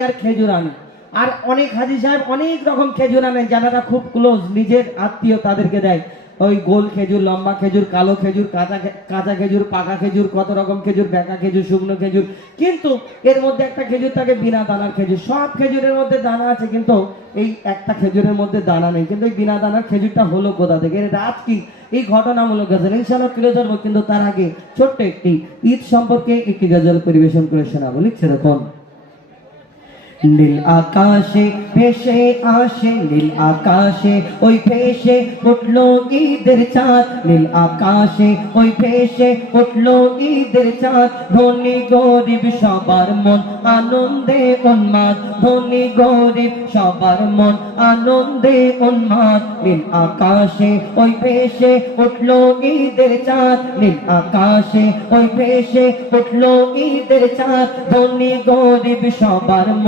আর খেজুর আনে। আর অনেক হাজি সাহেব অনেক রকম খেজুর আনেন, যারা খুব ক্লোজ নিজের আত্মীয় তাদেরকে দেয়। ওই গোল খেজুর, লম্বা খেজুর, কালো খেজুর, কাঁচা খেজুর, পাকা খেজুর, কত রকম খেজুর, বেঁকা খেজুর, শুকনো খেজুর। কিন্তু এর মধ্যে একটা খেজুর থাকে বিনা দানার খেজুর। সব খেজুরের মধ্যে দানা আছে, কিন্তু এই একটা খেজুরের মধ্যে দানা নেই। কিন্তু এই বিনা দানার খেজুরটা হলো কোথা থেকে? এর রাজ কি? এই ঘটনামূলক গজল ইনশাআল্লাহ তুলে ধরবো, কিন্তু তার আগে ছোট্ট একটি ঈদ সম্পর্কে একটি গজল পরিবেশন করে শোনাবো। লিখছে দেখুন। নীল আকাশে ভেসে আসে, নীল আকাশে ওই ভেসে উঠলো ঈদের চাঁদ। নীল আকাশে ওই ভেসে উঠলো ঈদের চাঁদ। ধনী গরিব সবার মন আনন্দে উন্মাদ, ধনী গরিব সবার মন আনন্দে উন্মাদ। নীল আকাশে ওই ভেসে উঠলো ঈদের চাঁদ, নীল আকাশে ওই ভেসে উঠলো ঈদের চাঁদ। ধনী গরিব সবার মন